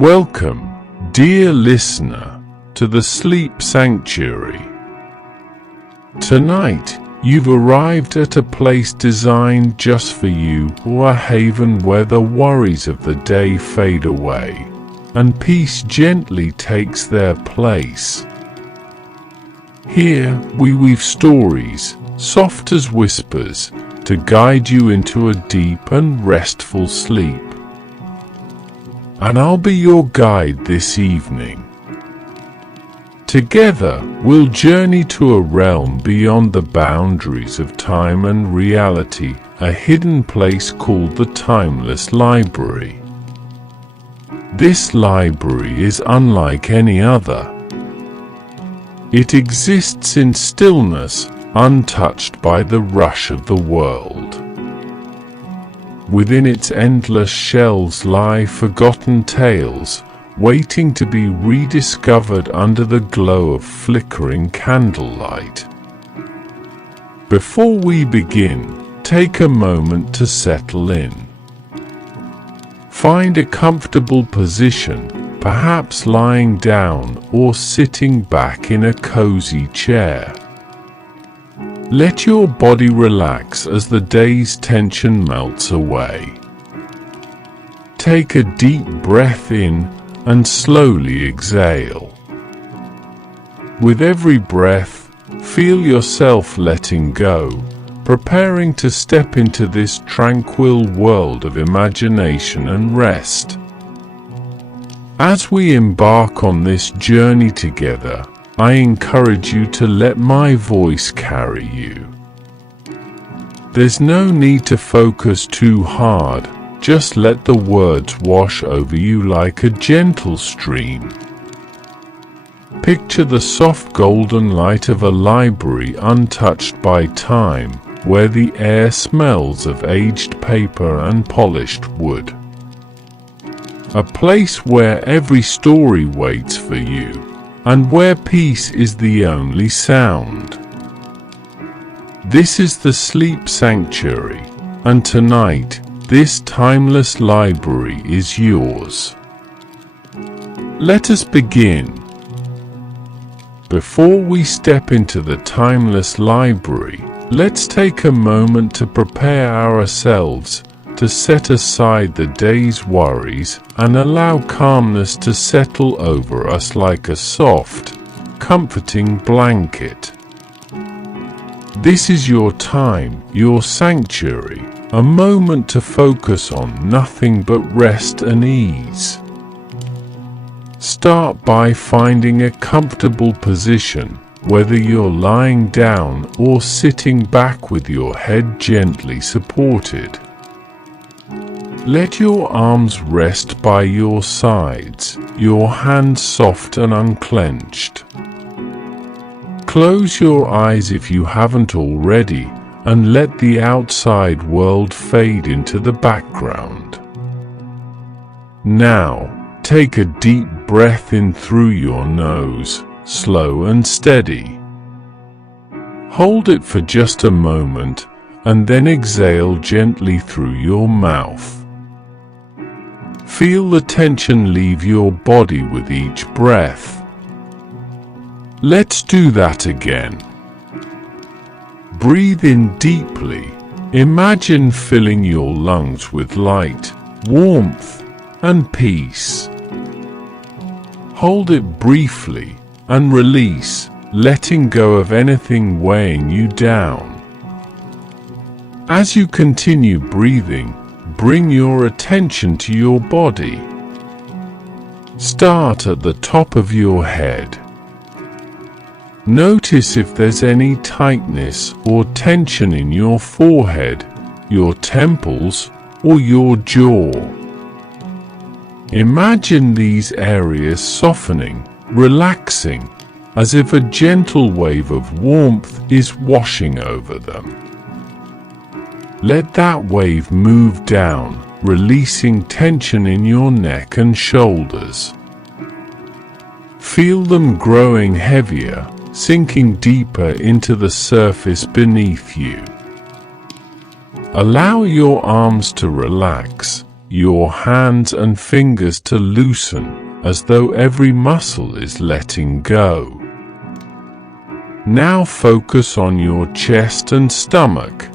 Welcome, dear listener, to the Sleep Sanctuary. Tonight, you've arrived at a place designed just for you, or a haven where the worries of the day fade away, and peace gently takes their place. Here, we weave stories, soft as whispers, to guide you into a deep and restful sleep. And I'll be your guide this evening. Together, we'll journey to a realm beyond the boundaries of time and reality, a hidden place called the Timeless Library. This library is unlike any other. It exists in stillness, untouched by the rush of the world. Within its endless shelves lie forgotten tales, waiting to be rediscovered under the glow of flickering candlelight. Before we begin, take a moment to settle in. Find a comfortable position, perhaps lying down or sitting back in a cozy chair. Let your body relax as the day's tension melts away. Take a deep breath in and slowly exhale. With every breath, feel yourself letting go, preparing to step into this tranquil world of imagination and rest. As we embark on this journey together, I encourage you to let my voice carry you. There's no need to focus too hard, just let the words wash over you like a gentle stream. Picture the soft golden light of a library untouched by time, where the air smells of aged paper and polished wood. A place where every story waits for you, and where peace is the only sound. This is the Sleep Sanctuary, and tonight, this timeless library is yours. Let us begin. Before we step into the timeless library, let's take a moment to prepare ourselves, to set aside the day's worries and allow calmness to settle over us like a soft, comforting blanket. This is your time, your sanctuary, a moment to focus on nothing but rest and ease. Start by finding a comfortable position, whether you're lying down or sitting back with your head gently supported. Let your arms rest by your sides, your hands soft and unclenched. Close your eyes if you haven't already, and let the outside world fade into the background. Now, take a deep breath in through your nose, slow and steady. Hold it for just a moment, and then exhale gently through your mouth. Feel the tension leave your body with each breath. Let's do that again. Breathe in deeply. Imagine filling your lungs with light, warmth, and peace. Hold it briefly and release, letting go of anything weighing you down. As you continue breathing, bring your attention to your body. Start at the top of your head. Notice if there's any tightness or tension in your forehead, your temples, or your jaw. Imagine these areas softening, relaxing, as if a gentle wave of warmth is washing over them. Let that wave move down, releasing tension in your neck and shoulders. Feel them growing heavier, sinking deeper into the surface beneath you. Allow your arms to relax, your hands and fingers to loosen as though every muscle is letting go. Now focus on your chest and stomach.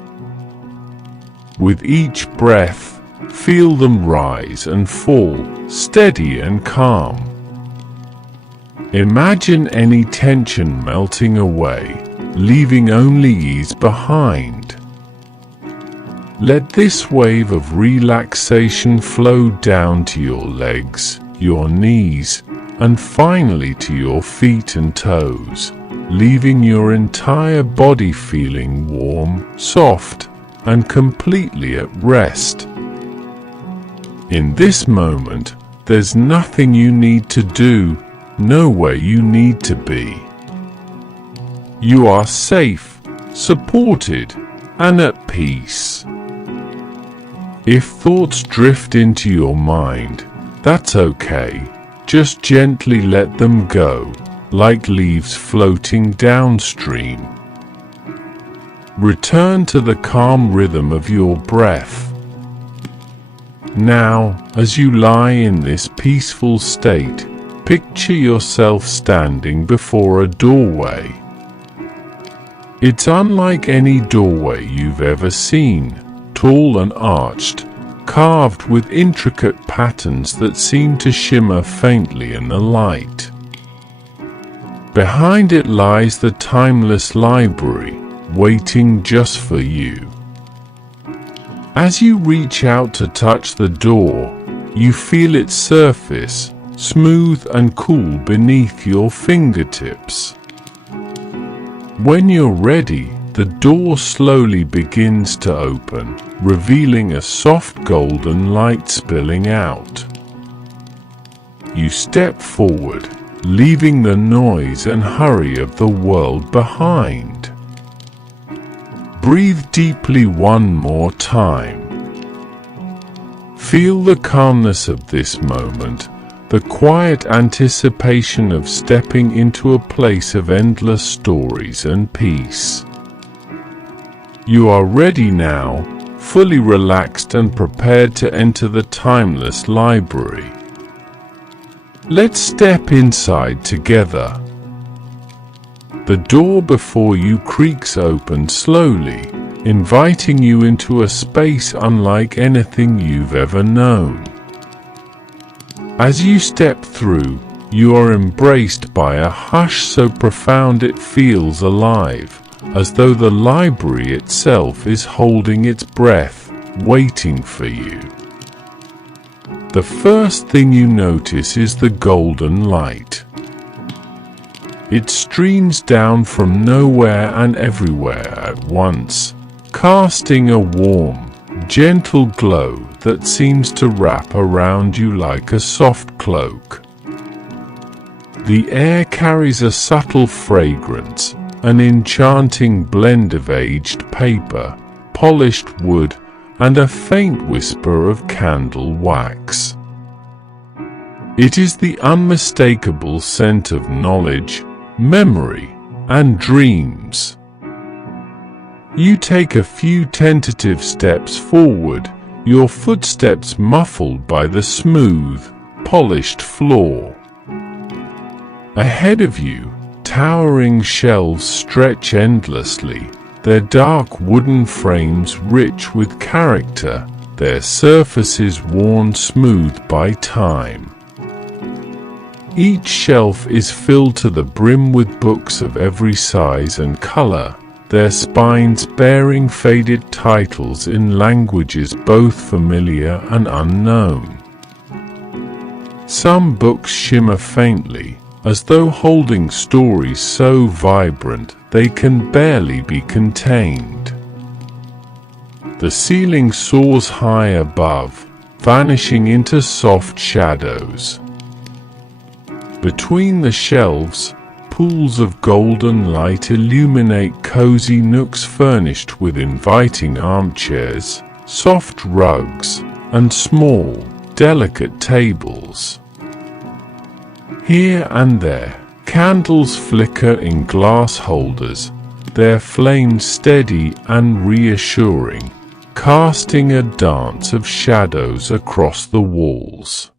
With each breath, feel them rise and fall, steady and calm. Imagine any tension melting away, leaving only ease behind. Let this wave of relaxation flow down to your legs, your knees, and finally to your feet and toes, leaving your entire body feeling warm, soft, and completely at rest. In this moment, there's nothing you need to do, nowhere you need to be. You are safe, supported, and at peace. If thoughts drift into your mind, that's okay. Just gently let them go, like leaves floating downstream. Return to the calm rhythm of your breath. Now, as you lie in this peaceful state, picture yourself standing before a doorway. It's unlike any doorway you've ever seen, tall and arched, carved with intricate patterns that seem to shimmer faintly in the light. Behind it lies the timeless library, waiting just for you. As you reach out to touch the door, you feel its surface, smooth and cool beneath your fingertips. When you're ready, the door slowly begins to open, revealing a soft golden light spilling out. You step forward, leaving the noise and hurry of the world behind. Breathe deeply one more time. Feel the calmness of this moment, the quiet anticipation of stepping into a place of endless stories and peace. You are ready now, fully relaxed and prepared to enter the timeless library. Let's step inside together. The door before you creaks open slowly, inviting you into a space unlike anything you've ever known. As you step through, you are embraced by a hush so profound it feels alive, as though the library itself is holding its breath, waiting for you. The first thing you notice is the golden light. It streams down from nowhere and everywhere at once, casting a warm, gentle glow that seems to wrap around you like a soft cloak. The air carries a subtle fragrance, an enchanting blend of aged paper, polished wood, and a faint whisper of candle wax. It is the unmistakable scent of knowledge, memory, and dreams. You take a few tentative steps forward, your footsteps muffled by the smooth, polished floor. Ahead of you, towering shelves stretch endlessly, their dark wooden frames rich with character, their surfaces worn smooth by time. Each shelf is filled to the brim with books of every size and color, their spines bearing faded titles in languages both familiar and unknown. Some books shimmer faintly, as though holding stories so vibrant they can barely be contained. The ceiling soars high above, vanishing into soft shadows. Between the shelves, pools of golden light illuminate cozy nooks furnished with inviting armchairs, soft rugs, and small, delicate tables. Here and there, candles flicker in glass holders, their flames steady and reassuring, casting a dance of shadows across the walls.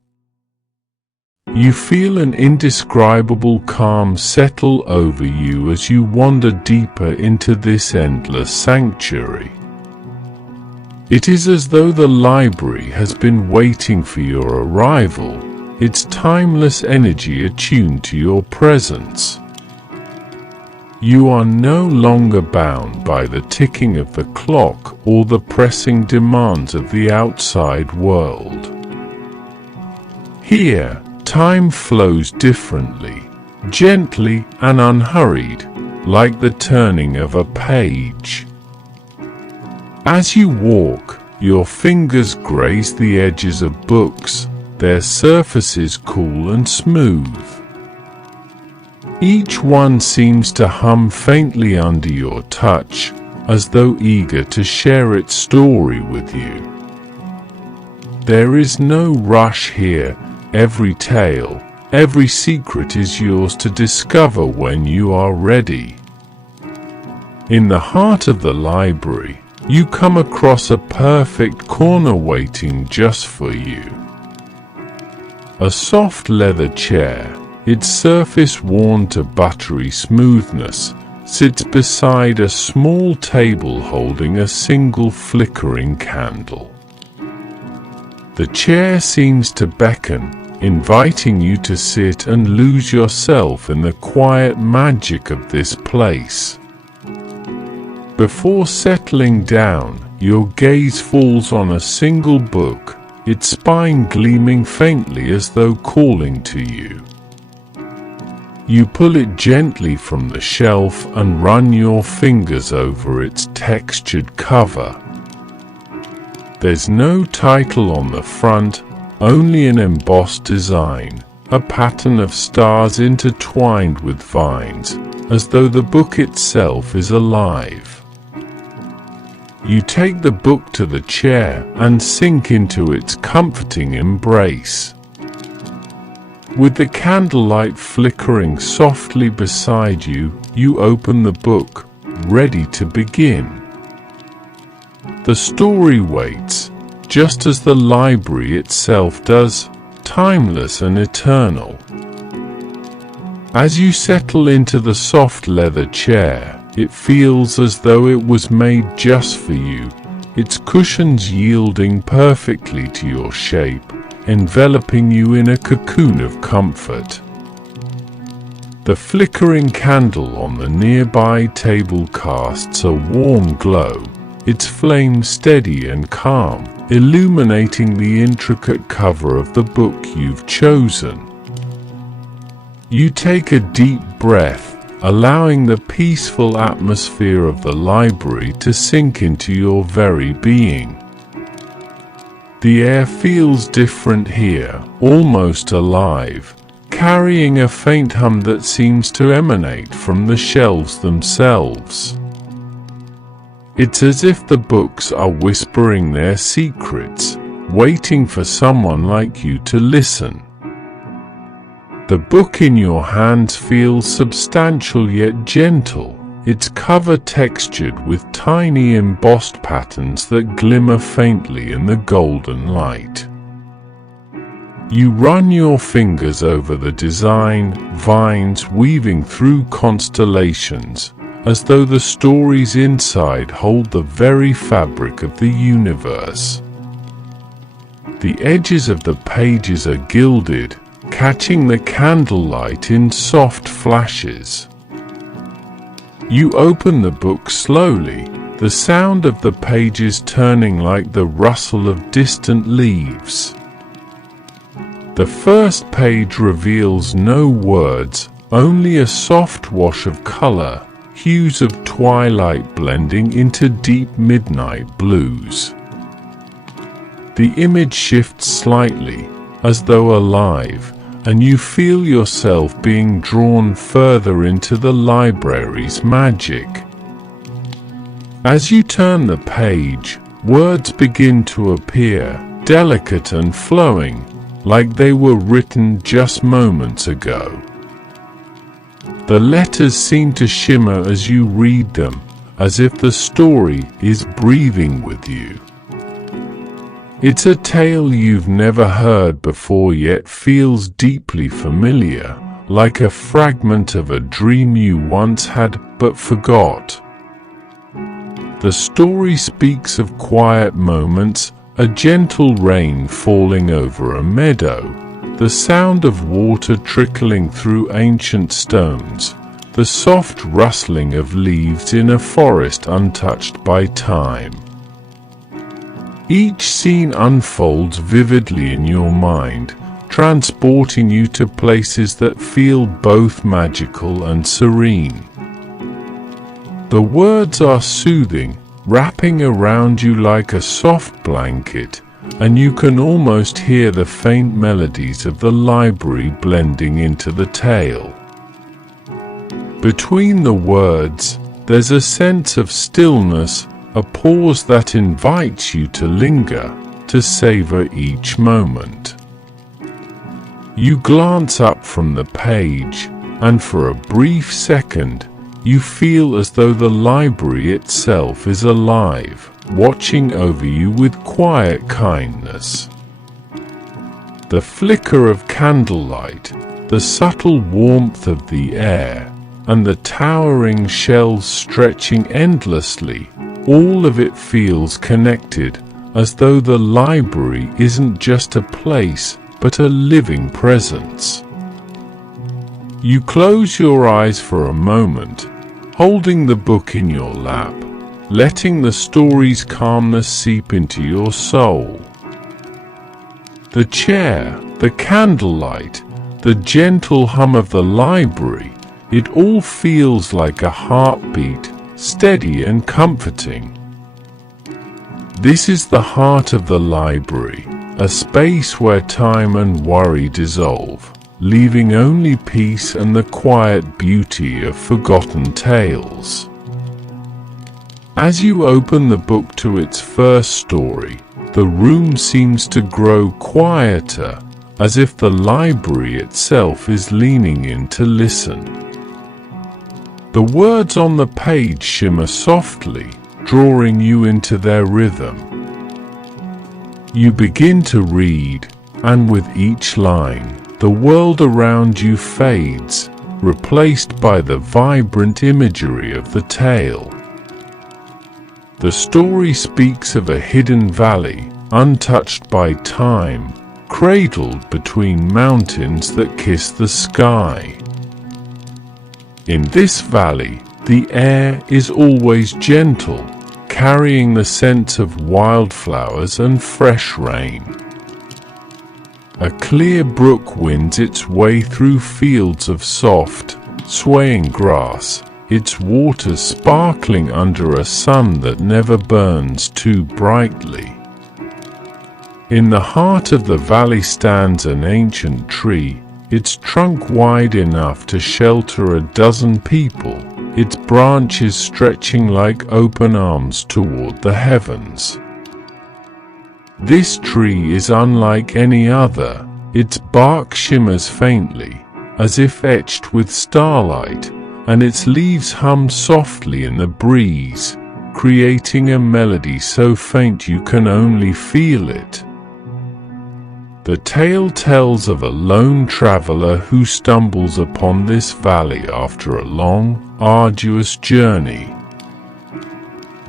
You feel an indescribable calm settle over you as you wander deeper into this endless sanctuary. It is as though the library has been waiting for your arrival, its timeless energy attuned to your presence. You are no longer bound by the ticking of the clock or the pressing demands of the outside world. Here, time flows differently, gently and unhurried, like the turning of a page. As you walk, your fingers graze the edges of books, their surfaces cool and smooth. Each one seems to hum faintly under your touch, as though eager to share its story with you. There is no rush here. Every tale, every secret is yours to discover when you are ready. In the heart of the library, you come across a perfect corner waiting just for you. A soft leather chair, its surface worn to buttery smoothness, sits beside a small table holding a single flickering candle. The chair seems to beckon, inviting you to sit and lose yourself in the quiet magic of this place. Before settling down, your gaze falls on a single book, its spine gleaming faintly as though calling to you. You pull it gently from the shelf and run your fingers over its textured cover. There's no title on the front, only an embossed design, a pattern of stars intertwined with vines, as though the book itself is alive. You take the book to the chair and sink into its comforting embrace. With the candlelight flickering softly beside you, you open the book, ready to begin. The story waits, just as the library itself does, timeless and eternal. As you settle into the soft leather chair, it feels as though it was made just for you, its cushions yielding perfectly to your shape, enveloping you in a cocoon of comfort. The flickering candle on the nearby table casts a warm glow, its flame steady and calm, illuminating the intricate cover of the book you've chosen. You take a deep breath, allowing the peaceful atmosphere of the library to sink into your very being. The air feels different here, almost alive, carrying a faint hum that seems to emanate from the shelves themselves. It's as if the books are whispering their secrets, waiting for someone like you to listen. The book in your hands feels substantial yet gentle, its cover textured with tiny embossed patterns that glimmer faintly in the golden light. You run your fingers over the design, vines weaving through constellations, as though the stories inside hold the very fabric of the universe. The edges of the pages are gilded, catching the candlelight in soft flashes. You open the book slowly, the sound of the pages turning like the rustle of distant leaves. The first page reveals no words, only a soft wash of color, hues of twilight blending into deep midnight blues. The image shifts slightly, as though alive, and you feel yourself being drawn further into the library's magic. As you turn the page, words begin to appear, delicate and flowing, like they were written just moments ago. The letters seem to shimmer as you read them, as if the story is breathing with you. It's a tale you've never heard before yet feels deeply familiar, like a fragment of a dream you once had but forgot. The story speaks of quiet moments, a gentle rain falling over a meadow, the sound of water trickling through ancient stones, the soft rustling of leaves in a forest untouched by time. Each scene unfolds vividly in your mind, transporting you to places that feel both magical and serene. The words are soothing, wrapping around you like a soft blanket, and you can almost hear the faint melodies of the library blending into the tale. Between the words, there's a sense of stillness, a pause that invites you to linger, to savor each moment. You glance up from the page, and for a brief second, you feel as though the library itself is alive, watching over you with quiet kindness. The flicker of candlelight, the subtle warmth of the air, and the towering shelves stretching endlessly, all of it feels connected, as though the library isn't just a place, but a living presence. You close your eyes for a moment, holding the book in your lap, letting the story's calmness seep into your soul. The chair, the candlelight, the gentle hum of the library, it all feels like a heartbeat, steady and comforting. This is the heart of the library, a space where time and worry dissolve, leaving only peace and the quiet beauty of forgotten tales. As you open the book to its first story, the room seems to grow quieter, as if the library itself is leaning in to listen. The words on the page shimmer softly, drawing you into their rhythm. You begin to read, and with each line, the world around you fades, replaced by the vibrant imagery of the tale. The story speaks of a hidden valley, untouched by time, cradled between mountains that kiss the sky. In this valley, the air is always gentle, carrying the scent of wildflowers and fresh rain. A clear brook winds its way through fields of soft, swaying grass, its waters sparkling under a sun that never burns too brightly. In the heart of the valley stands an ancient tree, its trunk wide enough to shelter a dozen people, its branches stretching like open arms toward the heavens. This tree is unlike any other, its bark shimmers faintly, as if etched with starlight, and its leaves hum softly in the breeze, creating a melody so faint you can only feel it. The tale tells of a lone traveler who stumbles upon this valley after a long, arduous journey.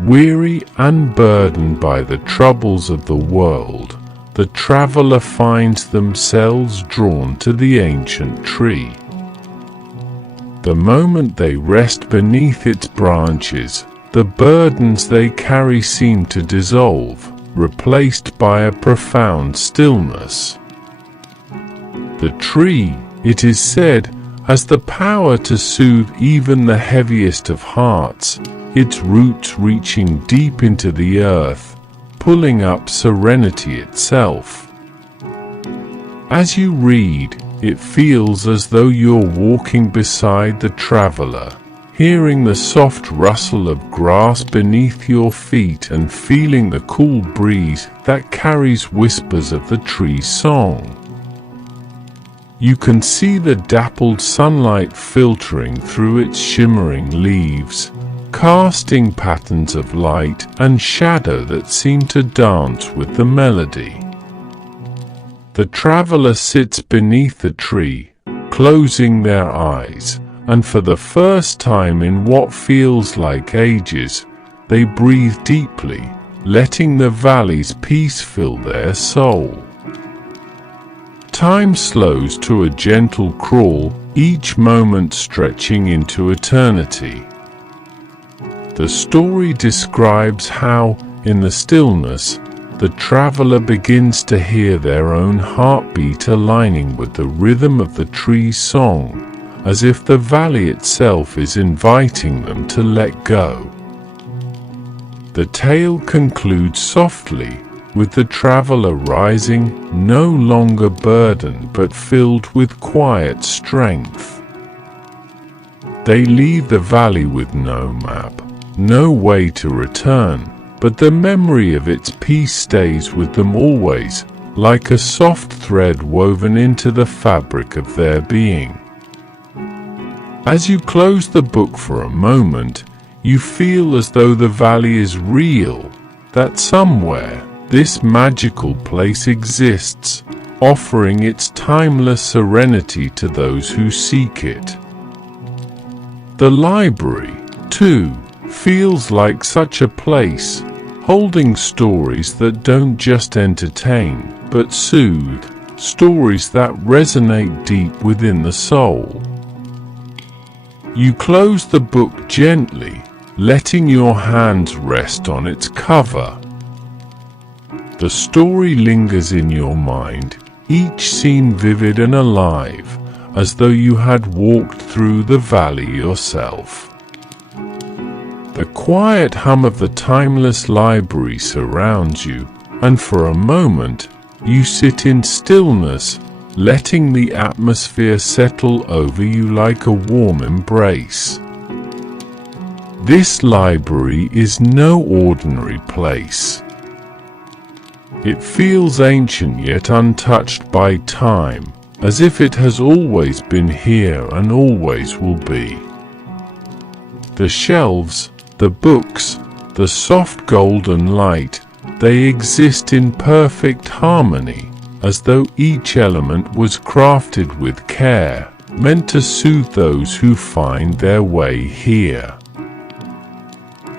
Weary and burdened by the troubles of the world, the traveler finds themselves drawn to the ancient tree. The moment they rest beneath its branches, the burdens they carry seem to dissolve, replaced by a profound stillness. The tree, it is said, has the power to soothe even the heaviest of hearts, its roots reaching deep into the earth, pulling up serenity itself. As you read, it feels as though you're walking beside the traveler, hearing the soft rustle of grass beneath your feet and feeling the cool breeze that carries whispers of the tree's song. You can see the dappled sunlight filtering through its shimmering leaves, casting patterns of light and shadow that seem to dance with the melody. The traveler sits beneath the tree, closing their eyes, and for the first time in what feels like ages, they breathe deeply, letting the valley's peace fill their soul. Time slows to a gentle crawl, each moment stretching into eternity. The story describes how, in the stillness, the traveler begins to hear their own heartbeat aligning with the rhythm of the tree's song, as if the valley itself is inviting them to let go. The tale concludes softly, with the traveler rising, no longer burdened but filled with quiet strength. They leave the valley with no map, no way to return, but the memory of its peace stays with them always, like a soft thread woven into the fabric of their being. As you close the book for a moment, you feel as though the valley is real, that somewhere, this magical place exists, offering its timeless serenity to those who seek it. The library, too, feels like such a place, holding stories that don't just entertain, but soothe, stories that resonate deep within the soul. You close the book gently, letting your hands rest on its cover. The story lingers in your mind, each scene vivid and alive, as though you had walked through the valley yourself. The quiet hum of the timeless library surrounds you, and for a moment, you sit in stillness, letting the atmosphere settle over you like a warm embrace. This library is no ordinary place. It feels ancient yet untouched by time, as if it has always been here and always will be. The shelves, the books, the soft golden light, they exist in perfect harmony, as though each element was crafted with care, meant to soothe those who find their way here.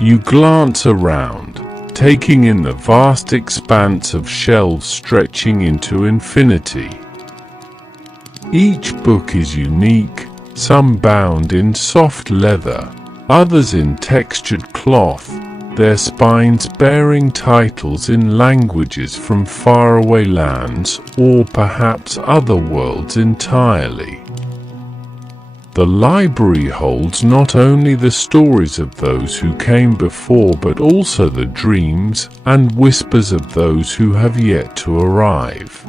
You glance around, taking in the vast expanse of shelves stretching into infinity. Each book is unique, some bound in soft leather, others in textured cloth, their spines bearing titles in languages from faraway lands or perhaps other worlds entirely. The library holds not only the stories of those who came before but also the dreams and whispers of those who have yet to arrive.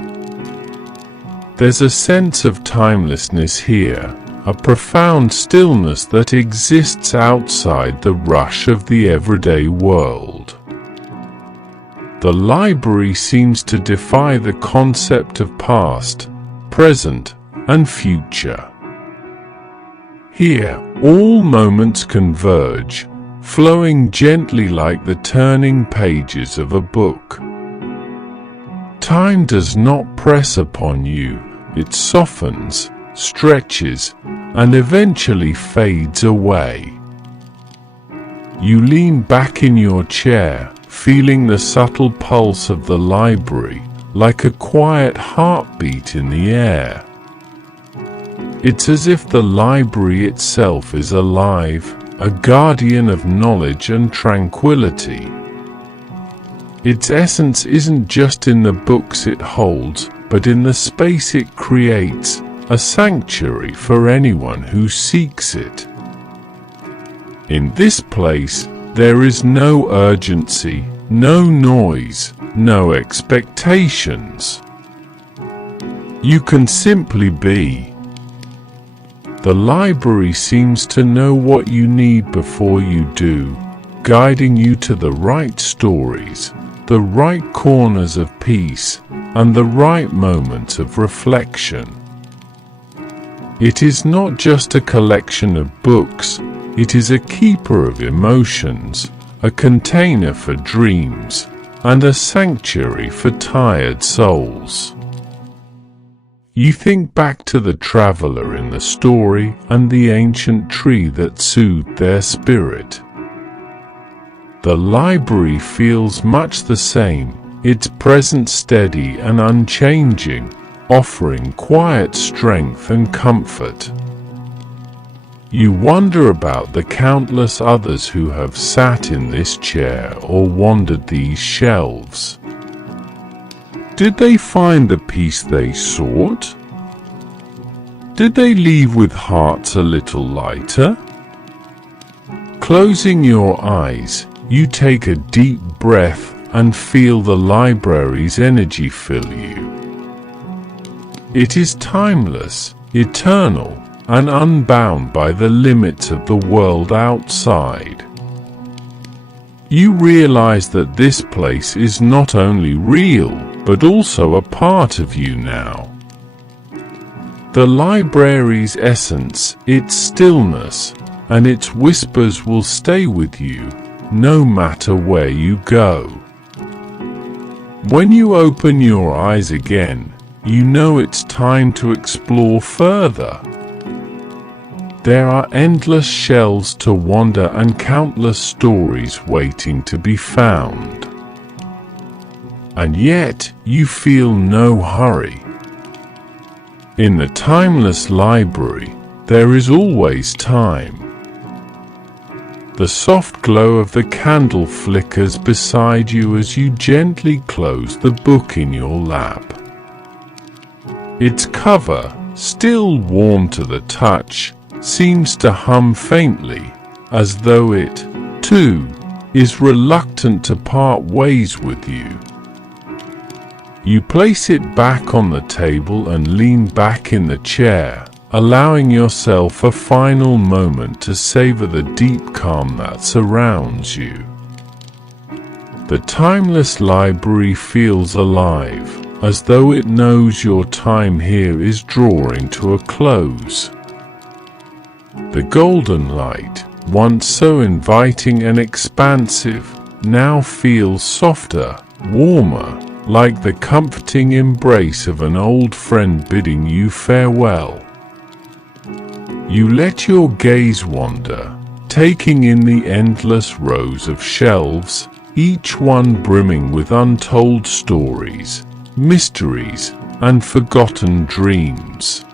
There's a sense of timelessness here, a profound stillness that exists outside the rush of the everyday world. The library seems to defy the concept of past, present, and future. Here, all moments converge, flowing gently like the turning pages of a book. Time does not press upon you, it softens, stretches, and eventually fades away. You lean back in your chair, feeling the subtle pulse of the library, like a quiet heartbeat in the air. It's as if the library itself is alive, a guardian of knowledge and tranquility. Its essence isn't just in the books it holds, but in the space it creates, a sanctuary for anyone who seeks it. In this place, there is no urgency, no noise, no expectations. You can simply be. The library seems to know what you need before you do, guiding you to the right stories, the right corners of peace, and the right moments of reflection. It is not just a collection of books, It is a keeper of emotions, a container for dreams, and a sanctuary for tired souls. You think back to the traveler in the story and the ancient tree that soothed their spirit. The library feels much the same, its presence steady and unchanging, offering quiet strength and comfort. You wonder about the countless others who have sat in this chair or wandered these shelves. Did they find the peace they sought? Did they leave with hearts a little lighter? Closing your eyes, you take a deep breath and feel the library's energy fill you. It is timeless, eternal, and unbound by the limits of the world outside. You realize that this place is not only real, but also a part of you now. The library's essence, its stillness, and its whispers will stay with you, no matter where you go. When you open your eyes again, you know it's time to explore further. There are endless shelves to wander and countless stories waiting to be found. And yet, you feel no hurry. In the timeless library, there is always time. The soft glow of the candle flickers beside you as you gently close the book in your lap. Its cover, still warm to the touch, seems to hum faintly, as though it, too, is reluctant to part ways with you. You place it back on the table and lean back in the chair, allowing yourself a final moment to savor the deep calm that surrounds you. The timeless library feels alive, as though it knows your time here is drawing to a close. The golden light, once so inviting and expansive, now feels softer, warmer, like the comforting embrace of an old friend bidding you farewell. You let your gaze wander, taking in the endless rows of shelves, each one brimming with untold stories, mysteries, and forgotten dreams.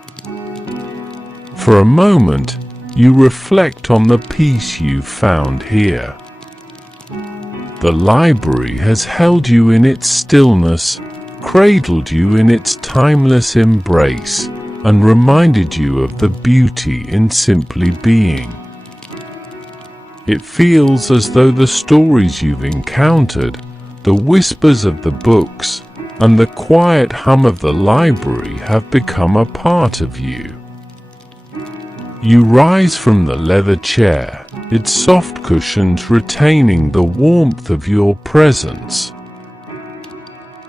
For a moment, you reflect on the peace you've found here. The library has held you in its stillness, cradled you in its timeless embrace, and reminded you of the beauty in simply being. It feels as though the stories you've encountered, the whispers of the books, and the quiet hum of the library have become a part of you. You rise from the leather chair, its soft cushions retaining the warmth of your presence.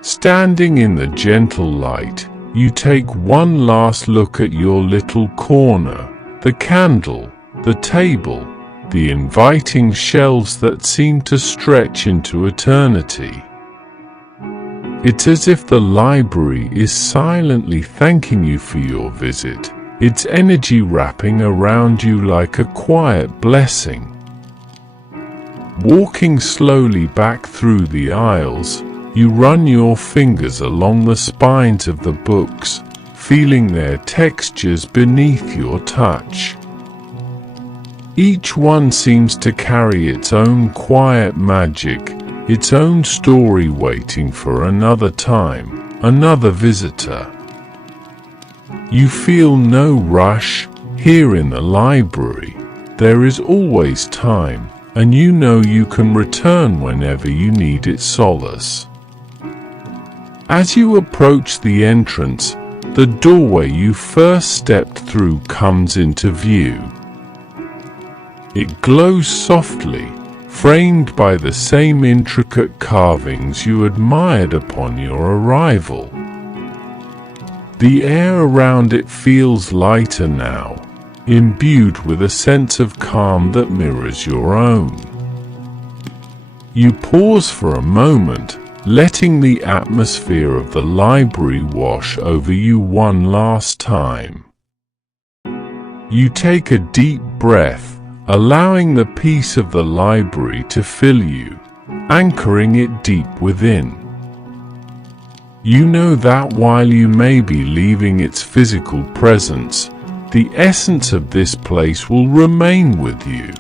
Standing in the gentle light, you take one last look at your little corner, the candle, the table, the inviting shelves that seem to stretch into eternity. It's as if the library is silently thanking you for your visit, its energy wrapping around you like a quiet blessing. Walking slowly back through the aisles, you run your fingers along the spines of the books, feeling their textures beneath your touch. Each one seems to carry its own quiet magic, its own story waiting for another time, another visitor. You feel no rush. Here in the library, there is always time, and you know you can return whenever you need its solace. As you approach the entrance, the doorway you first stepped through comes into view. It glows softly, framed by the same intricate carvings you admired upon your arrival. The air around it feels lighter now, imbued with a sense of calm that mirrors your own. You pause for a moment, letting the atmosphere of the library wash over you one last time. You take a deep breath, allowing the peace of the library to fill you, anchoring it deep within. You know that while you may be leaving its physical presence, the essence of this place will remain with you.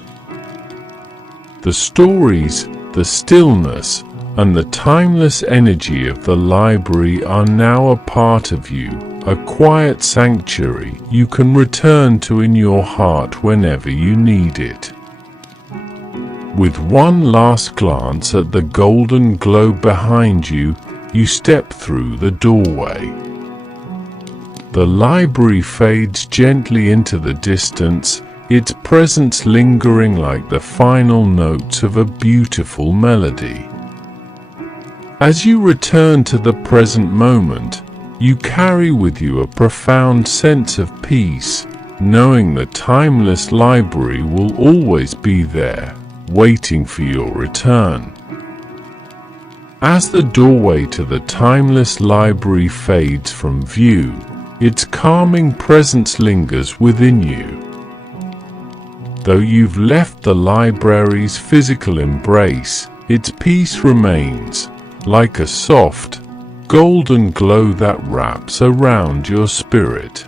The stories, the stillness, and the timeless energy of the library are now a part of you, a quiet sanctuary you can return to in your heart whenever you need it. With one last glance at the golden globe behind you, you step through the doorway. The library fades gently into the distance, its presence lingering like the final notes of a beautiful melody. As you return to the present moment, you carry with you a profound sense of peace, knowing the timeless library will always be there, waiting for your return. As the doorway to the timeless library fades from view, its calming presence lingers within you. Though you've left the library's physical embrace, its peace remains, like a soft, golden glow that wraps around your spirit.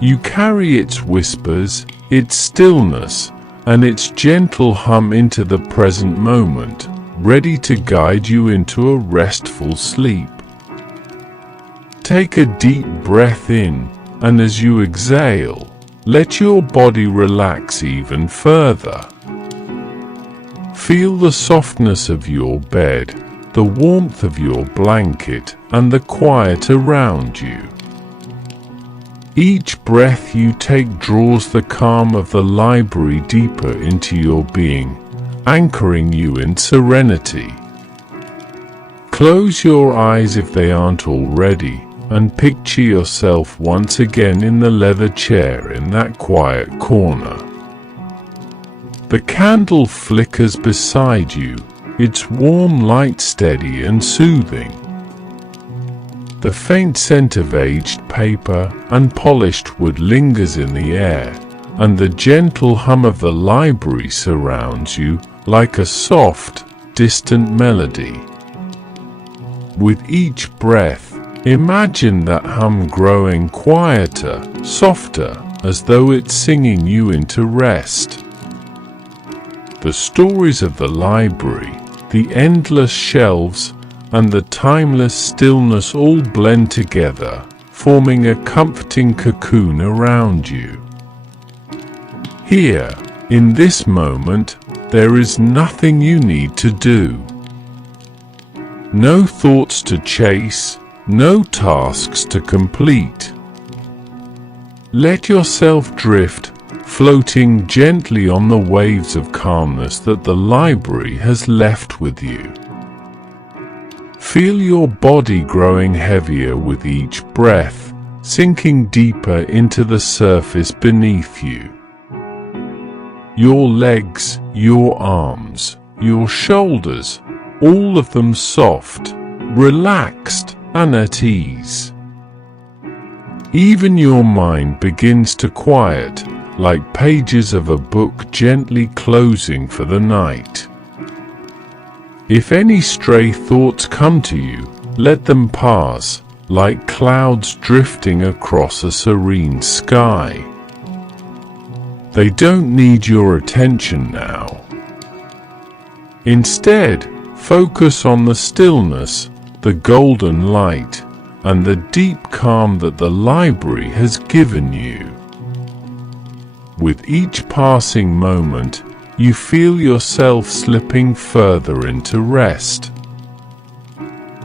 You carry its whispers, its stillness, and its gentle hum into the present moment, ready to guide you into a restful sleep. Take a deep breath in, and as you exhale, let your body relax even further. Feel the softness of your bed, the warmth of your blanket, and the quiet around you. Each breath you take draws the calm of the library deeper into your being, anchoring you in serenity. Close your eyes if they aren't already, and picture yourself once again in the leather chair in that quiet corner. The candle flickers beside you, its warm light steady and soothing. The faint scent of aged paper and polished wood lingers in the air, and the gentle hum of the library surrounds you like a soft, distant melody. With each breath, imagine that hum growing quieter, softer, as though it's singing you into rest. The stories of the library, the endless shelves, and the timeless stillness all blend together, forming a comforting cocoon around you. Here, in this moment, there is nothing you need to do. No thoughts to chase, no tasks to complete. Let yourself drift, floating gently on the waves of calmness that the library has left with you. Feel your body growing heavier with each breath, sinking deeper into the surface beneath you. Your legs, your arms, your shoulders, all of them soft, relaxed, and at ease. Even your mind begins to quiet, like pages of a book gently closing for the night. If any stray thoughts come to you, let them pass, like clouds drifting across a serene sky. They don't need your attention now. Instead, focus on the stillness, the golden light, and the deep calm that the library has given you. With each passing moment, you feel yourself slipping further into rest.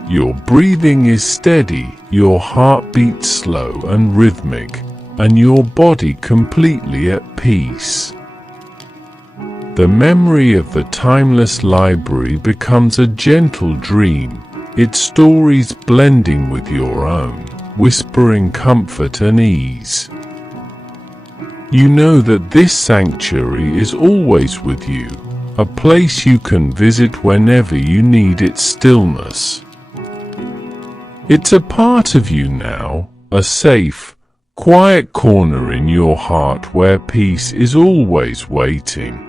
Your breathing is steady, your heartbeat slow and rhythmic, and your body completely at peace. The memory of the timeless library becomes a gentle dream, its stories blending with your own, whispering comfort and ease. You know that this sanctuary is always with you, a place you can visit whenever you need its stillness. It's a part of you now, a safe, quiet corner in your heart where peace is always waiting.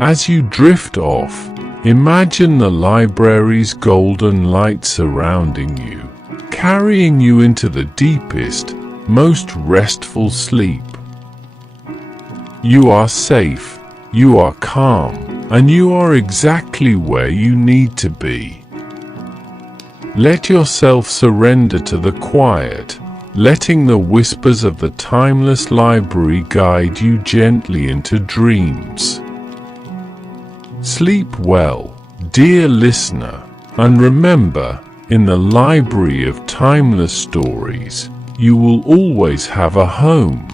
As you drift off, imagine the library's golden light surrounding you, carrying you into the deepest, most restful sleep. You are safe, you are calm, and you are exactly where you need to be. Let yourself surrender to the quiet, letting the whispers of the timeless library guide you gently into dreams. Sleep well, dear listener, and remember, in the library of timeless stories, you will always have a home.